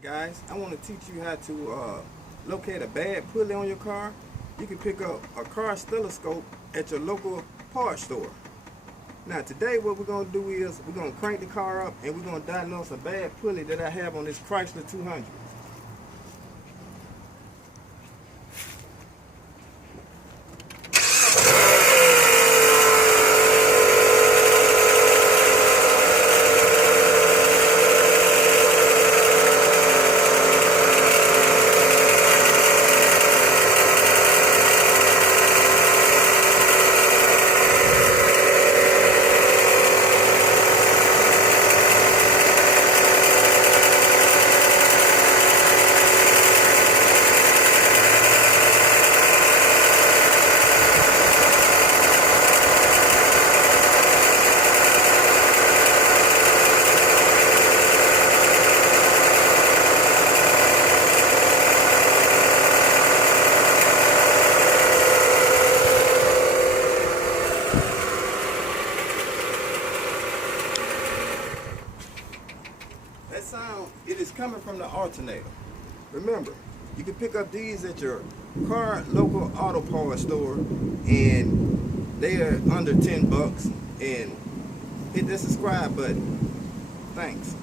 Guys, I want to teach you how to locate a bad pulley on your car. You can pick up a car stethoscope at your local parts store. Now today what we're going to do is we're going to crank the car up and we're going to diagnose a bad pulley that I have on this Chrysler 200. That sound, it is coming from the alternator. Remember, you can pick up these at your car local auto parts store and they are under $10 and hit that subscribe button. Thanks.